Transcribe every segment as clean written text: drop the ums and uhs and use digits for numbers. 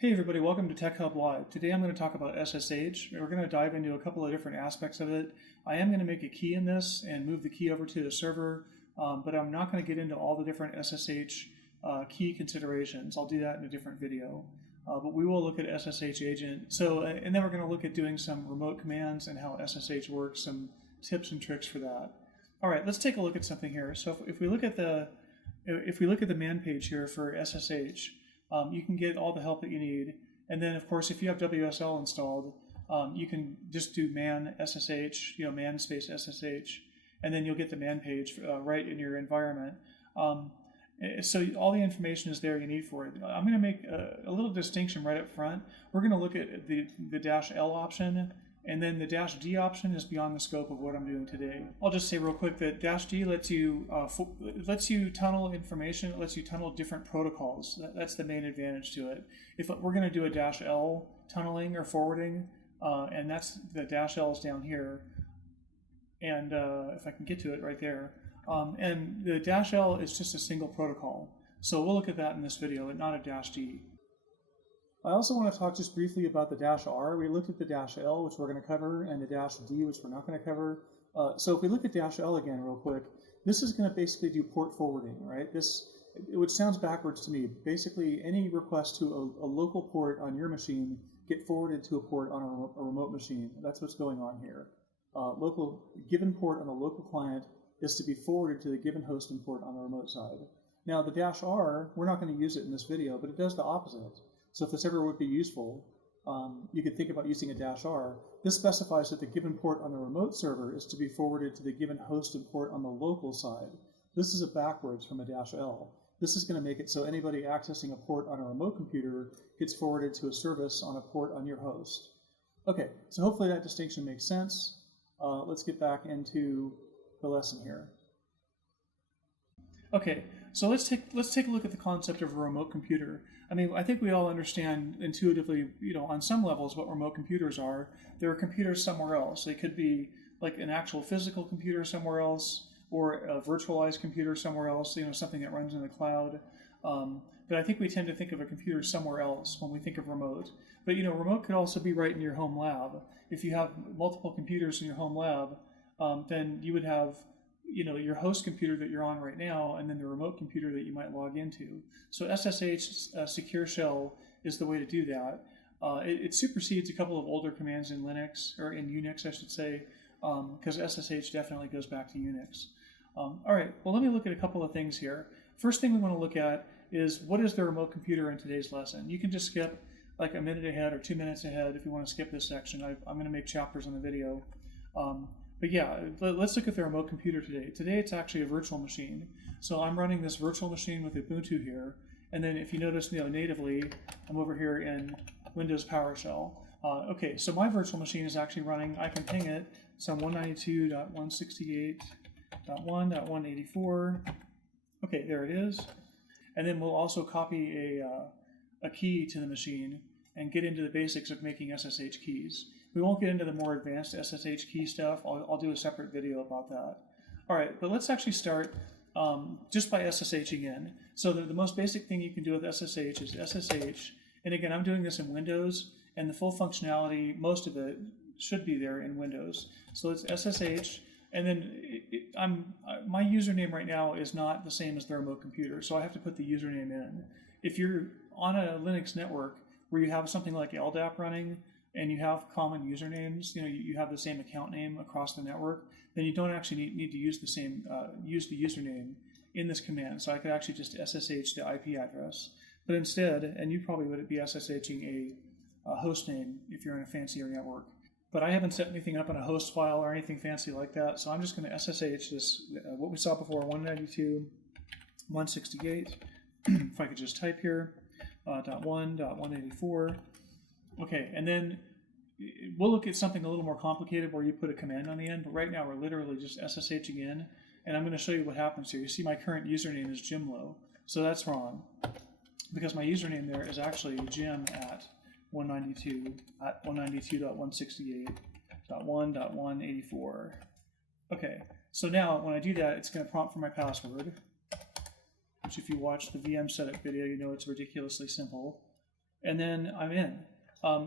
Hey everybody, welcome to Tech Hub Live. Today I'm going to talk about SSH. We're going to dive into a couple of different aspects of it. I am going to make a key in this and move the key over to the server, but I'm not going to get into all the different SSH key considerations. I'll do that in a different video. But we will look at SSH agent. And then we're going to look at doing some remote commands and how SSH works, some tips and tricks for that. All right, let's take a look at something here. So if we look at the man page here for SSH, you can get all the help that you need. And then, of course, if you have WSL installed, you can just do man SSH, man space SSH, and then you'll get the man page right in your environment. So all the information is there you need for it. I'm going to make a little distinction right up front. We're going to look at the -L option, and then the -D option is beyond the scope of what I'm doing today. I'll just say real quick that -D lets you tunnel information. It lets you tunnel different protocols. That's the main advantage to it. If we're going to do a -L tunneling or forwarding, and that's the -L is down here, and if I can get to it right there, and the -L is just a single protocol. So we'll look at that in this video, but not a -D. I also want to talk just briefly about the -R. We looked at the -L, which we're going to cover, and the -D, which we're not going to cover. So if we look at -L again real quick, this is going to basically do port forwarding, right? Which sounds backwards to me. Basically, any request to a local port on your machine get forwarded to a port on a remote machine. That's what's going on here. Given port on the local client is to be forwarded to the given hosting port on the remote side. Now the -R, we're not going to use it in this video, but it does the opposite. So if this ever would be useful, you could think about using a -R. This specifies that the given port on the remote server is to be forwarded to the given hosted port on the local side. This is a backwards from a -L. This is going to make it so anybody accessing a port on a remote computer gets forwarded to a service on a port on your host. Okay, so hopefully that distinction makes sense. Let's get back into the lesson here. Okay, so let's take a look at the concept of a remote computer. I mean, I think we all understand intuitively, on some levels what remote computers are. There are computers somewhere else. They could be like an actual physical computer somewhere else, or a virtualized computer somewhere else, something that runs in the cloud. But I think we tend to think of a computer somewhere else when we think of remote. But remote could also be right in your home lab. If you have multiple computers in your home lab, then you would have your host computer that you're on right now, and then the remote computer that you might log into. So SSH secure shell is the way to do that. It supersedes a couple of older commands in Linux, or in Unix, I should say, because SSH definitely goes back to Unix. All right, well, let me look at a couple of things here. First thing we want to look at is what is the remote computer in today's lesson. You can just skip like a minute ahead or 2 minutes ahead if you want to skip this section. I'm going to make chapters on the video. But yeah, let's look at the remote computer today. Today it's actually a virtual machine. So I'm running this virtual machine with Ubuntu here. And then if you notice natively, I'm over here in Windows Powershell. Okay, so my virtual machine is actually running, I can ping it. It's on 192.168.1.184. Okay, there it is. And then we'll also copy a key to the machine and get into the basics of making SSH keys. We won't get into the more advanced SSH key stuff. I'll do a separate video about that. All right, but let's actually start just by SSHing in. So the most basic thing you can do with SSH is SSH. And again, I'm doing this in Windows, and the full functionality, most of it, should be there in Windows. So it's SSH, and then my username right now is not the same as the remote computer, so I have to put the username in. If you're on a Linux network where you have something like LDAP running, and you have common usernames, you have the same account name across the network, then you don't actually need to use the username in this command. So I could actually just SSH the IP address. But instead, and you probably would be SSHing a host name if you're in a fancier network. But I haven't set anything up in a host file or anything fancy like that, so I'm just going to SSH this, what we saw before, 192.168. If I could just type here, .1.184. Okay, and then we'll look at something a little more complicated where you put a command on the end, but right now we're literally just SSHing in, and I'm going to show you what happens here. You see my current username is Jimlo, so that's wrong, because my username there is actually Jim at 192.168.1.184. Okay, so now when I do that, it's going to prompt for my password, which if you watch the VM setup video, you know it's ridiculously simple. and then I'm in.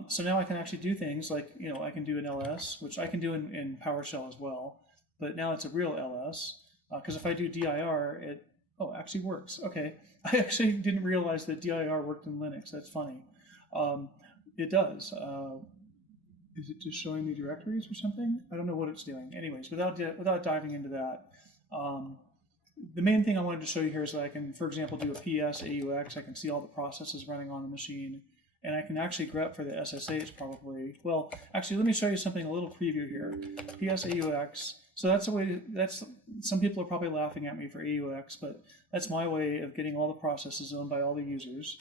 So now I can actually do things like, I can do an ls, which I can do in PowerShell as well, but now it's a real ls, because if I do dir, it actually works. Okay, I actually didn't realize that dir worked in Linux. That's funny. It does. Is it just showing me directories or something? I don't know what it's doing. Anyways, without diving into that, the main thing I wanted to show you here is that I can, for example, do a ps aux. I can see all the processes running on the machine, and I can actually grep for the SSH probably. Well, actually, let me show you something, a little preview here. ps aux. So that's a way. Some people are probably laughing at me for AUX, but that's my way of getting all the processes owned by all the users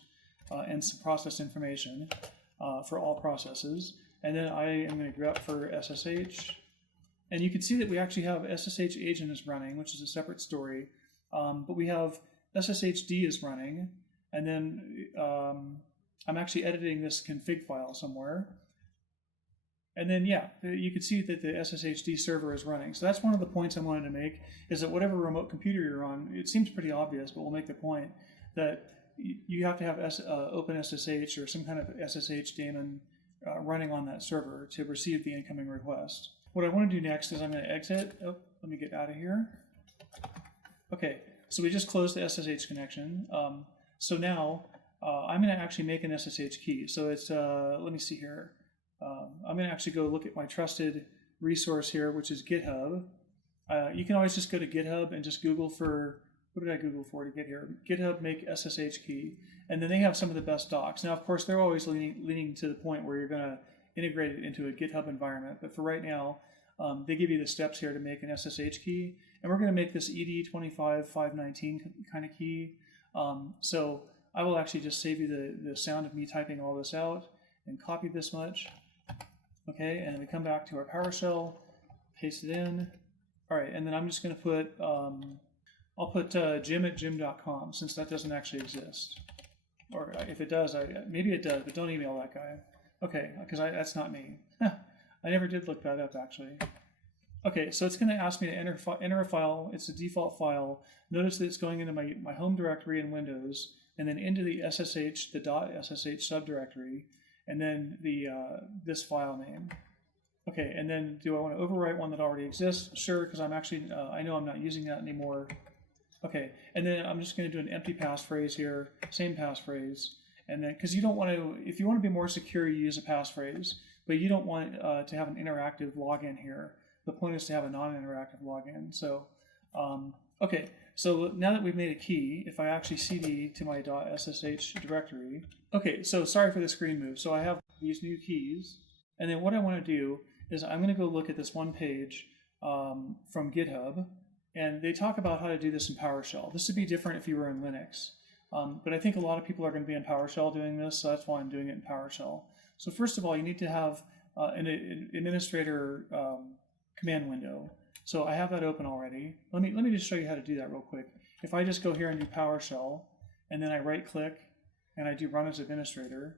and some process information for all processes. And then I am going to grep for SSH. And you can see that we actually have SSH agent is running, which is a separate story. But we have SSHD is running. And then I'm actually editing this config file somewhere. And then, yeah, you can see that the SSHD server is running. So that's one of the points I wanted to make, is that whatever remote computer you're on, it seems pretty obvious, but we'll make the point that you have to have OpenSSH or some kind of SSH daemon running on that server to receive the incoming request. What I want to do next is I'm going to exit. Oh, let me get out of here. Okay, so we just closed the SSH connection. So now I'm going to actually make an SSH key. So it's, let me see here. I'm going to actually go look at my trusted resource here, which is GitHub. You can always just go to GitHub and just Google for, what did I Google for to get here? GitHub make SSH key. And then they have some of the best docs. Now, of course, they're always leaning to the point where you're going to integrate it into a GitHub environment. But for right now, they give you the steps here to make an SSH key. And we're going to make this ED25519 kind of key. So I will actually just save you the sound of me typing all this out and copy this much. Okay, and then we come back to our PowerShell, paste it in. All right, and then I'm just going to put, I'll put jim@jim.com, since that doesn't actually exist. Or if it does, maybe it does, but don't email that guy. Okay, because that's not me. I never did look that up, actually. Okay, so it's going to ask me to enter a file. It's a default file. Notice that it's going into my home directory in Windows, and then into the SSH, the .ssh subdirectory, and then this file name. Okay, and then do I want to overwrite one that already exists? Sure, because I'm actually, I know I'm not using that anymore. Okay, and then I'm just going to do an empty passphrase here, same passphrase, and then, because you don't want to, if you want to be more secure, you use a passphrase, but you don't want to have an interactive login here. The point is to have a non-interactive login. So, okay, so now that we've made a key, if I actually cd to my .ssh directory, okay, so sorry for the screen move. So I have these new keys, and then what I want to do is I'm going to go look at this one page from GitHub, and they talk about how to do this in PowerShell. This would be different if you were in Linux, but I think a lot of people are going to be in PowerShell doing this, so that's why I'm doing it in PowerShell. So first of all, you need to have an administrator command window. So I have that open already. Let me just show you how to do that real quick. If I just go here and do PowerShell, and then I right-click, and I do Run as Administrator,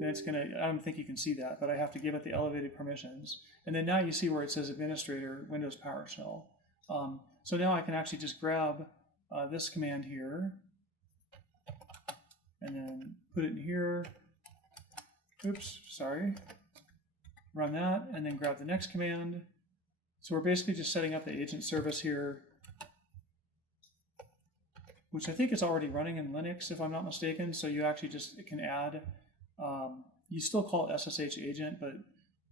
then it's going to, I don't think you can see that, but I have to give it the elevated permissions. And then now you see where it says Administrator, Windows PowerShell. So now I can actually just grab this command here, and then put it in here. Oops, sorry. Run that, and then grab the next command. So we're basically just setting up the agent service here, which I think is already running in Linux, if I'm not mistaken. So you actually just can add, you still call it SSH agent, but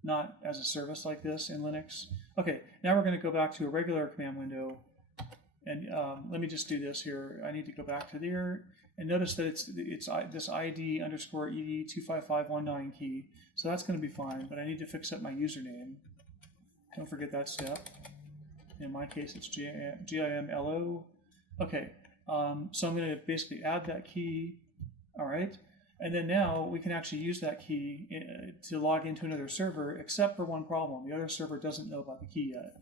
not as a service like this in Linux. Okay, now we're going to go back to a regular command window. And let me just do this here. I need to go back to there. And notice that it's this ID underscore ED25519 key. So that's going to be fine, but I need to fix up my username. Don't forget that step. In my case, it's GIMLO. Okay, so I'm going to basically add that key. All right, and then now we can actually use that key to log into another server, except for one problem. The other server doesn't know about the key yet.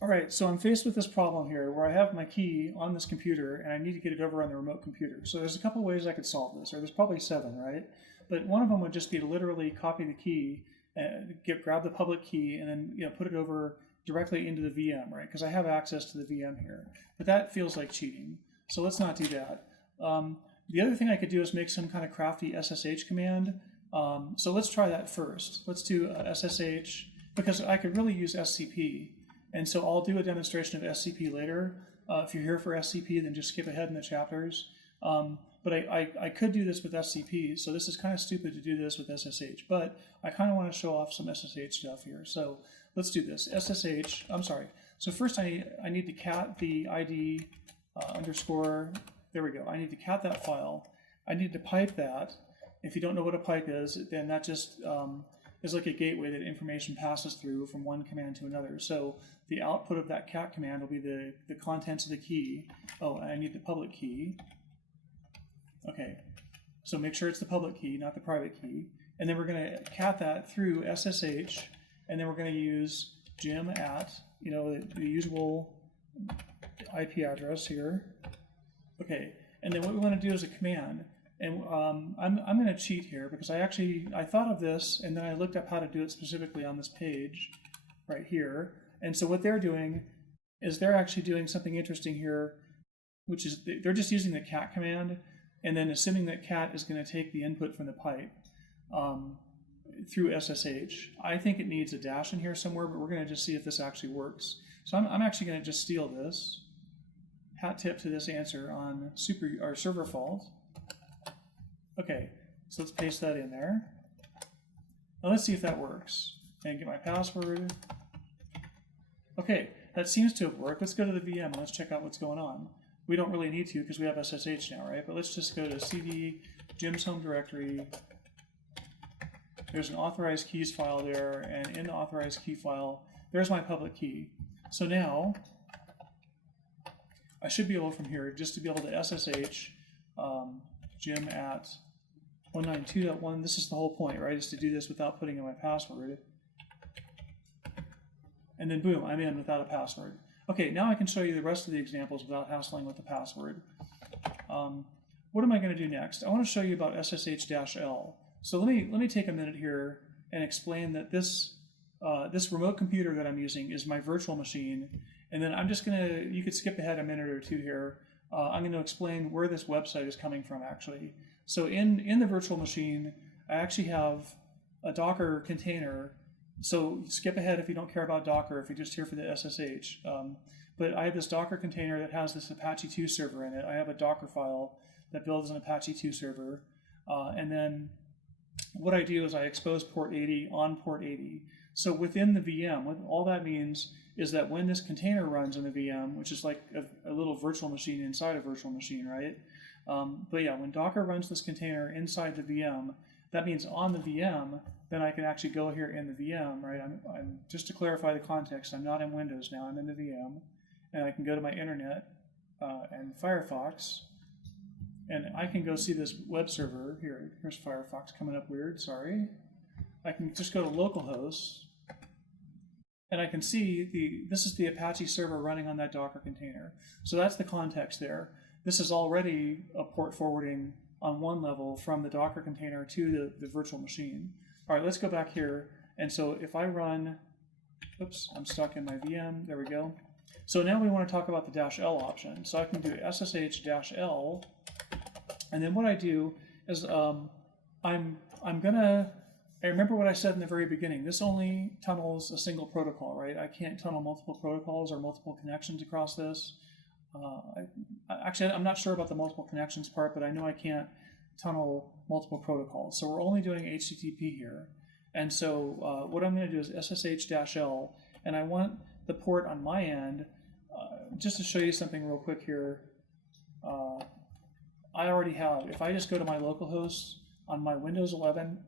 All right, so I'm faced with this problem here where I have my key on this computer and I need to get it over on the remote computer. So there's a couple ways I could solve this, or there's probably 7, right? But one of them would just be to literally copy the key, grab the public key, and then put it over directly into the VM, right? Because I have access to the VM here. But that feels like cheating. So let's not do that. The other thing I could do is make some kind of crafty SSH command. So let's try that first. Let's do SSH, because I could really use SCP. And so I'll do a demonstration of SCP later. If you're here for SCP, then just skip ahead in the chapters. But I could do this with SCP, so this is kind of stupid to do this with SSH, but I kind of want to show off some SSH stuff here. So let's do this. SSH, I'm sorry. So first I need to cat the ID underscore, there we go. I need to cat that file. I need to pipe that. If you don't know what a pipe is, then that just is like a gateway that information passes through from one command to another. So the output of that cat command will be the contents of the key. Oh, and I need the public key. Okay, so make sure it's the public key, not the private key. And then we're going to cat that through SSH, and then we're going to use gem at, the usual IP address here. Okay, and then what we want to do is a command. And I'm going to cheat here because I thought of this, and then I looked up how to do it specifically on this page right here. And so what they're doing is they're actually doing something interesting here, which is they're just using the cat command, and then assuming that cat is going to take the input from the pipe through SSH. I think it needs a dash in here somewhere, but we're going to just see if this actually works. So I'm actually going to just steal this, hat tip to this answer on server fault. Okay, so let's paste that in there. Now let's see if that works. And get my password. Okay, that seems to have worked. Let's go to the VM and let's check out what's going on. We don't really need to because we have SSH now, right? But let's just go to cd gem's home directory. There's an authorized keys file there, and in the authorized key file, there's my public key. So now, I should be able from here just to be able to SSH gem at 192.1. This is the whole point, right? Is to do this without putting in my password. And then boom, I'm in without a password. Okay, now I can show you the rest of the examples without hassling with the password. What am I going to do next? I want to show you about ssh-l. So let me take a minute here and explain that this remote computer that I'm using is my virtual machine. And then I'm just going to, you could skip ahead a minute or two here. I'm going to explain where this website is coming from actually. So in the virtual machine, I actually have a Docker container. So skip ahead if you don't care about Docker, if you're just here for the SSH. But I have this Docker container that has this Apache 2 server in it. I have a Docker file that builds an Apache 2 server. And then what I do is I expose port 80 on port 80. So within the VM, what all that means is that when this container runs in the VM, which is like a little virtual machine inside a virtual machine, right? But yeah, when Docker runs this container inside the VM, that means on the VM, then I can actually go here in the VM, right? I'm just to clarify the context, I'm not in Windows now, I'm in the VM, and I can go to my internet and Firefox, and I can go see this web server here. Here's Firefox coming up weird, sorry. I can just go to localhost, and I can see this is the Apache server running on that Docker container. So that's the context there. This is already a port forwarding on one level from the Docker container to the virtual machine. All right, let's go back here. And so if I run, oops, I'm stuck in my VM, there we go. So now we want to talk about the -l option. So I can do ssh-l, and then what I do is I remember what I said in the very beginning. This only tunnels a single protocol, right? I can't tunnel multiple protocols or multiple connections across this. Actually, I'm not sure about the multiple connections part, but I know I can't tunnel multiple protocols. So we're only doing HTTP here. And so what I'm going to do is ssh-l, and I want the port on my end, just to show you something real quick here. I already have, if I just go to my localhost on my Windows 11,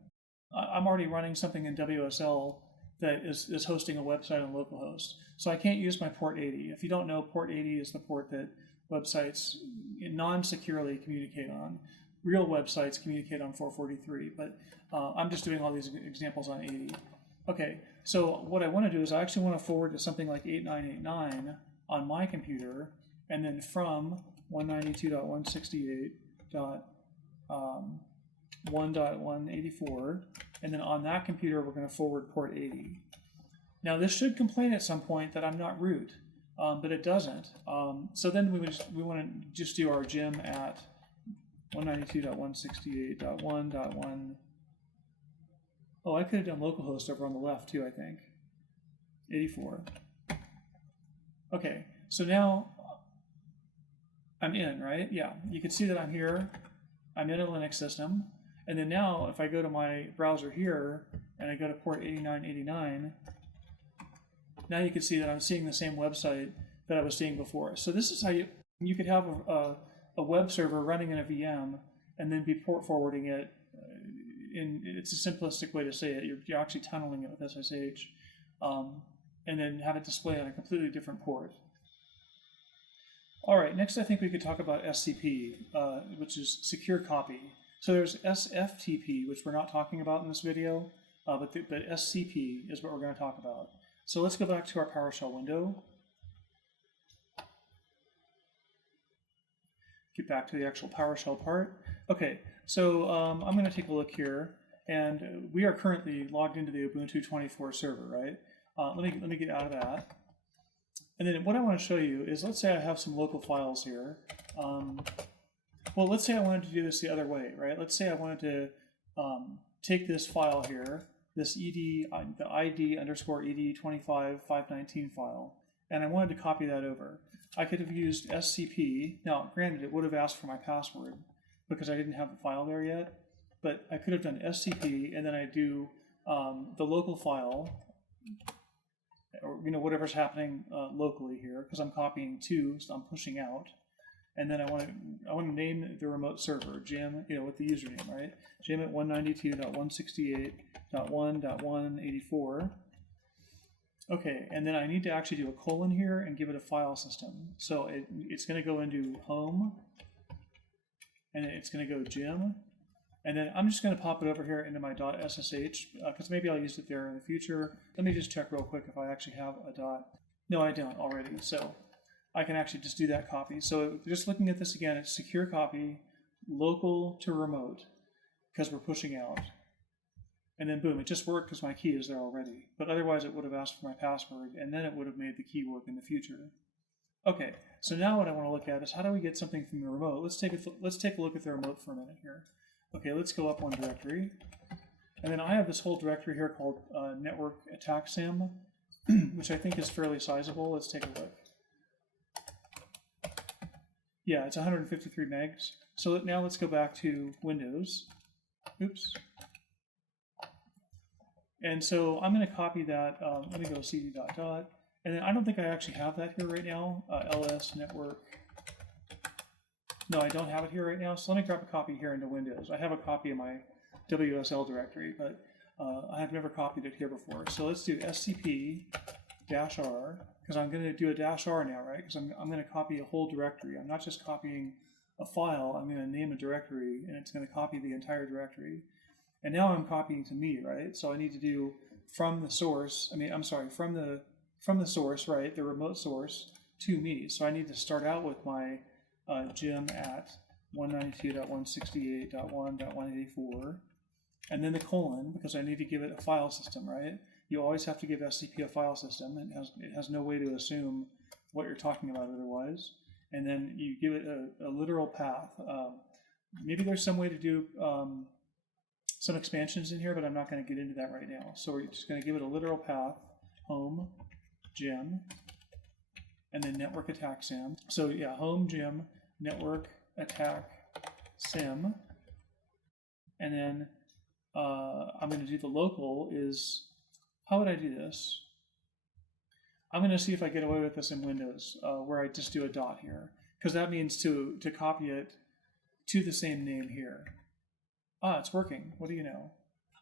I'm already running something in WSL that is hosting a website on localhost. So I can't use my port 80. If you don't know, port 80 is the port that websites non-securely communicate on. Real websites communicate on 443, but I'm just doing all these examples on 80. Okay, so what I want to do is I actually want to forward to something like 8989 on my computer, and then from 192.168.1.184, and then on that computer we're going to forward port 80. Now this should complain at some point that I'm not root, but it doesn't. So then we want to just do our gem at 192.168.1.1. Oh, I could have done localhost over on the left too, I think. 84. Okay, so now I'm in, right? Yeah, you can see that I'm here. I'm in a Linux system. And then now, if I go to my browser here, and I go to port 8989, now you can see that I'm seeing the same website that I was seeing before. So this is how you could have a web server running in a VM and then be port forwarding it. It's a simplistic way to say it. You're actually tunneling it with SSH, and then have it display on a completely different port. All right, next I think we could talk about SCP, which is secure copy. So there's SFTP, which we're not talking about in this video, but SCP is what we're going to talk about. So let's go back to our PowerShell window. Get back to the actual PowerShell part. Okay, so I'm going to take a look here, and we are currently logged into the Ubuntu 24 server, right? Let me get out of that. And then what I want to show you is, let's say I have some local files here. Well, let's say I wanted to do this the other way, right? Let's say I wanted to take this file here, this the ID underscore ed25519 file, and I wanted to copy that over. I could have used SCP. Now, granted, it would have asked for my password because I didn't have the file there yet, but I could have done SCP, and then I do the local file, or whatever's happening locally here, because I'm copying to, so I'm pushing out. And then I want to name the remote server, Jim, with the username, right? Jim at 192.168.1.184. Okay, and then I need to actually do a colon here and give it a file system. So it's going to go into home, and it's going to go Jim. And then I'm just going to pop it over here into my .ssh, because maybe I'll use it there in the future. Let me just check real quick if I actually have a dot. No, I don't already. So I can actually just do that copy. So just looking at this again, it's secure copy, local to remote, because we're pushing out. And then boom, it just worked because my key is there already. But otherwise it would have asked for my password, and then it would have made the key work in the future. Okay, so now what I want to look at is, how do we get something from the remote? Let's take a look at the remote for a minute here. Okay, let's go up one directory. And then I have this whole directory here called network attack sim, which I think is fairly sizable. Let's take a look. Yeah, it's 153 megs. So now let's go back to Windows. Oops. And so I'm going to copy that. Let me go cd ... And then I don't think I actually have that here right now. ls network. No, I don't have it here right now. So let me grab a copy here into Windows. I have a copy of my WSL directory, but I have never copied it here before. So let's do scp-r, because I'm going to do a -r now, right? Because I'm going to copy a whole directory. I'm not just copying a file. I'm going to name a directory, and it's going to copy the entire directory. And now I'm copying to me, right? So I need to do from the source. From the source, right? The remote source to me. So I need to start out with my Jim at 192.168.1.184, and then the colon, because I need to give it a file system, right? You always have to give SCP a file system. It has no way to assume what you're talking about otherwise. And then you give it a literal path. Maybe there's some way to do some expansions in here, but I'm not going to get into that right now. So we're just going to give it a literal path, home, Jim, and then network attack sim. So yeah, home, Jim, network attack sim. And then I'm going to do the local is, how would I do this? I'm going to see if I get away with this in Windows, where I just do a dot here, because that means to copy it to the same name here. Ah, it's working. What do you know?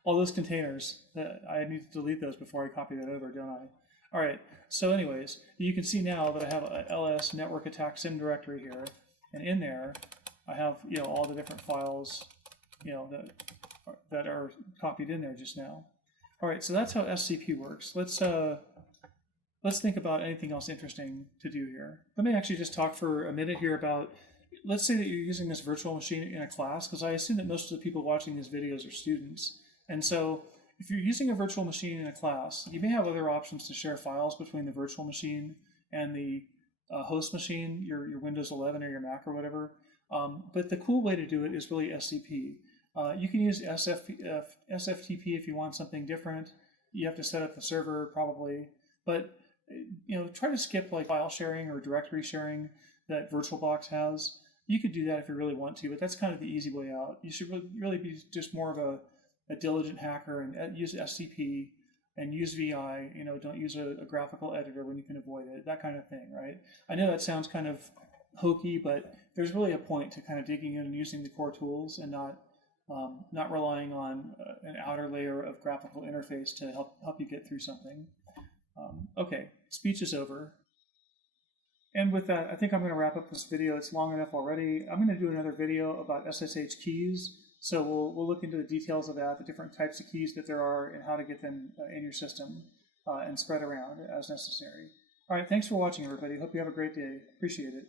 All those containers, I need to delete those before I copy that over, don't I? All right, so anyways, you can see now that I have a ls network attack sim directory here, and in there I have all the different files that are copied in there just now. All right, so that's how SCP works. Let's think about anything else interesting to do here. Let me actually just talk for a minute here about, let's say that you're using this virtual machine in a class, because I assume that most of the people watching these videos are students. And so if you're using a virtual machine in a class, you may have other options to share files between the virtual machine and the host machine, your Windows 11 or your Mac or whatever. But the cool way to do it is really SCP. You can use SFTP if you want something different. You have to set up the server probably, but try to skip like file sharing or directory sharing that VirtualBox has. You could do that if you really want to, but that's kind of the easy way out. You should really be just more of a diligent hacker and use SCP and use VI. Don't use a graphical editor when you can avoid it. That kind of thing, right? I know that sounds kind of hokey, but there's really a point to kind of digging in and using the core tools and not relying on an outer layer of graphical interface to help you get through something. Okay, speech is over. And with that, I think I'm going to wrap up this video. It's long enough already. I'm going to do another video about SSH keys. So we'll look into the details of that, the different types of keys that there are, and how to get them in your system and spread around as necessary. All right, thanks for watching, everybody. Hope you have a great day. Appreciate it.